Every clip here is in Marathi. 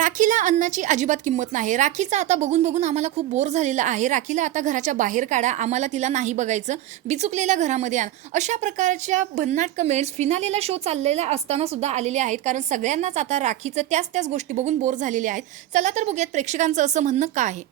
राखीला अन्नाची अजिबात किंमत नाही. राखीचं आता बघून आम्हाला खूप बोर झालेलं आहे. राखीला आता घराच्या बाहेर काढा, आम्हाला तिला नाही बघायचं, बिचुकलेल्या घरामध्ये आणा. अशा प्रकारच्या भन्नाट कमेंट्स फिनालेला शो चाललेला असताना सुद्धा आलेले आहेत. कारण सगळ्यांनाच आता राखीचं त्याच गोष्टी बघून बोर झालेले आहेत. चला तर बघूयात प्रेक्षकांचं असं म्हणणं काय आहे.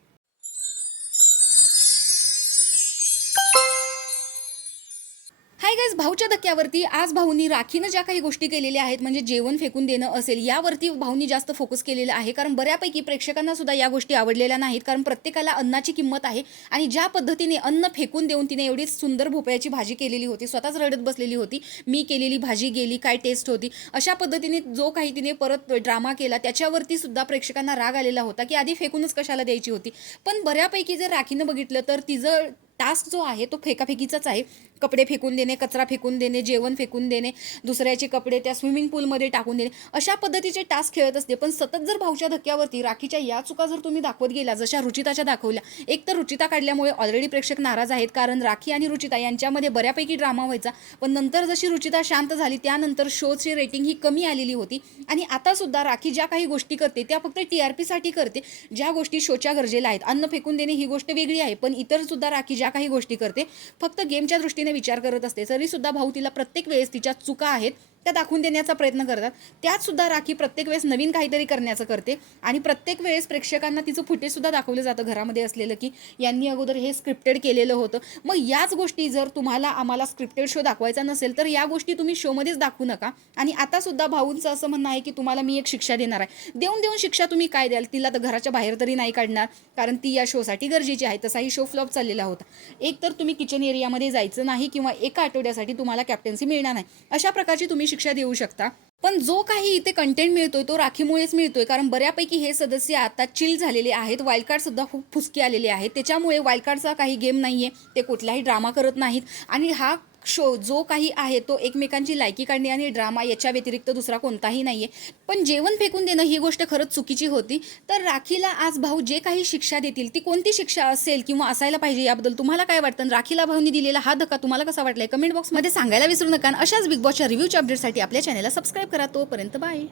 हाय गाईज, भाऊच्या धक्क्यावरती आज भाऊनी राखीनं ज्या काही गोष्टी केलेल्या आहेत, म्हणजे जेवण फेकून देणं असेल, यावरती भाऊनी जास्त फोकस केलेला आहे. कारण बऱ्यापैकी प्रेक्षकांना सुद्धा या गोष्टी आवडलेल्या नाहीत. कारण प्रत्येकाला अन्नाची किंमत आहे आणि ज्या पद्धतीने अन्न फेकून देऊन तिने एवढी सुंदर भोपळ्याची भाजी केलेली होती, स्वतःच रडत बसलेली होती, मी केलेली भाजी गेली, काय टेस्ट होती, अशा पद्धतीने जो काही तिने परत ड्रामा केला त्याच्यावरती सुद्धा प्रेक्षकांना राग आलेला होता की आधी फेकूनच कशाला द्यायची होती. पण बऱ्यापैकी जर राखीनं बघितलं तर तिचं टास्क जो आहे तो फेकाफेकीचाच आहे. कपडे फेकून देणे, कचरा फेकून देणे, जेवण फेकून देणे, दुसऱ्याचे कपडे त्या स्विमिंग पूलमध्ये टाकून देणे, अशा पद्धतीचे टास्क खेळत असते. पण सतत जर भाऊच्या धक्क्यावरती राखीच्या या चुका जर तुम्ही दाखवत गेला, जशा रुचिताच्या दाखवल्या, एक तर रुचिता काढल्यामुळे ऑलरेडी प्रेक्षक नाराज आहेत. कारण राखी आणि रुचिता यांच्यामध्ये बऱ्यापैकी ड्रामा व्हायचा. पण नंतर जशी रुचिता शांत झाली त्यानंतर शोची रेटिंग ही कमी आलेली होती. आणि आता सुद्धा राखी ज्या काही गोष्टी करते त्या फक्त TRP साठी करते. ज्या गोष्टी शोच्या गरजेला आहेत, अन्न फेकून देणे ही गोष्ट वेगळी आहे, पण इतर सुद्धा राखी ज्या काही गोष्टी करते फक्त गेमच्या दृष्टीने विचार करत असते. तरी सुद्धा भाऊ तिला प्रत्येक वेळेस तिच्या चुका आहेत त्या दाखवून देण्याचा प्रयत्न करतात. त्यात सुद्धा राखी प्रत्येक वेळेस नवीन काहीतरी करण्याचं करते आणि प्रत्येक वेळेस प्रेक्षकांना तिचं फुटेज सुद्धा दाखवलं जातं घरामध्ये असलेलं, की यांनी अगोदर हे स्क्रिप्टेड केलेलं होतं. मग याच गोष्टी जर तुम्हाला आम्हाला स्क्रिप्टेड शो दाखवायचा नसेल तर या गोष्टी तुम्ही शोमध्येच दाखवू नका. आणि आता सुद्धा भाऊंचं असं म्हणणं आहे की तुम्हाला मी एक शिक्षा देणार आहे. देऊन शिक्षा तुम्ही काय द्याल? तिला तर घराच्या बाहेर तरी नाही काढणार, कारण ती या शोसाठी गरजेची आहे. तसाही शो फ्लॉप चाललेला होता. एक तर तुम्ही किचन एरियामध्ये जायचं नाही किंवा एका आठवड्यासाठी तुम्हाला कॅप्टन्सी मिळणार नाही, अशा प्रकारची तुम्ही शिक्षा देऊ शकता. पण जो काही इथे कंटेंट मिळतोय तो राखीमुळेच मिळतोय. कारण बऱ्यापैकी हे सदस्य आता चिल झालेले आहेत. वाईल्ड कार्ड सुद्धा खूप फुसके आलेले आहेत. त्याच्यामुळे वाईल्ड कार्डचा काही गेम नाहीये, ते कुठलाही ड्रामा करत नाहीत. आणि हा शो जो काही आहे तो एकमेकांची लायकी काढणे आणि ड्रामा याच्या व्यतिरिक्त दुसरा कोणताही नाहीये. पण जेवण फेकून देणं ही गोष्ट खरंच चुकीची होती. तर राखीला आज भाऊ जे काही शिक्षा देतील ती कोणती शिक्षा असेल किंवा असायला पाहिजे याबद्दल तुम्हाला काय वाटतं? राखीला भाऊनी दिलेला हा धक्का तुम्हाला कसा वाटलाय? कमेंट बॉक्समध्ये सांगायला विसरू नका. अशाच बिग बॉसच्या रिव्ह्यूच्या अपडेटसाठी आपल्या चॅनलला सबस्क्राईब करा. तोपर्यंत बाय.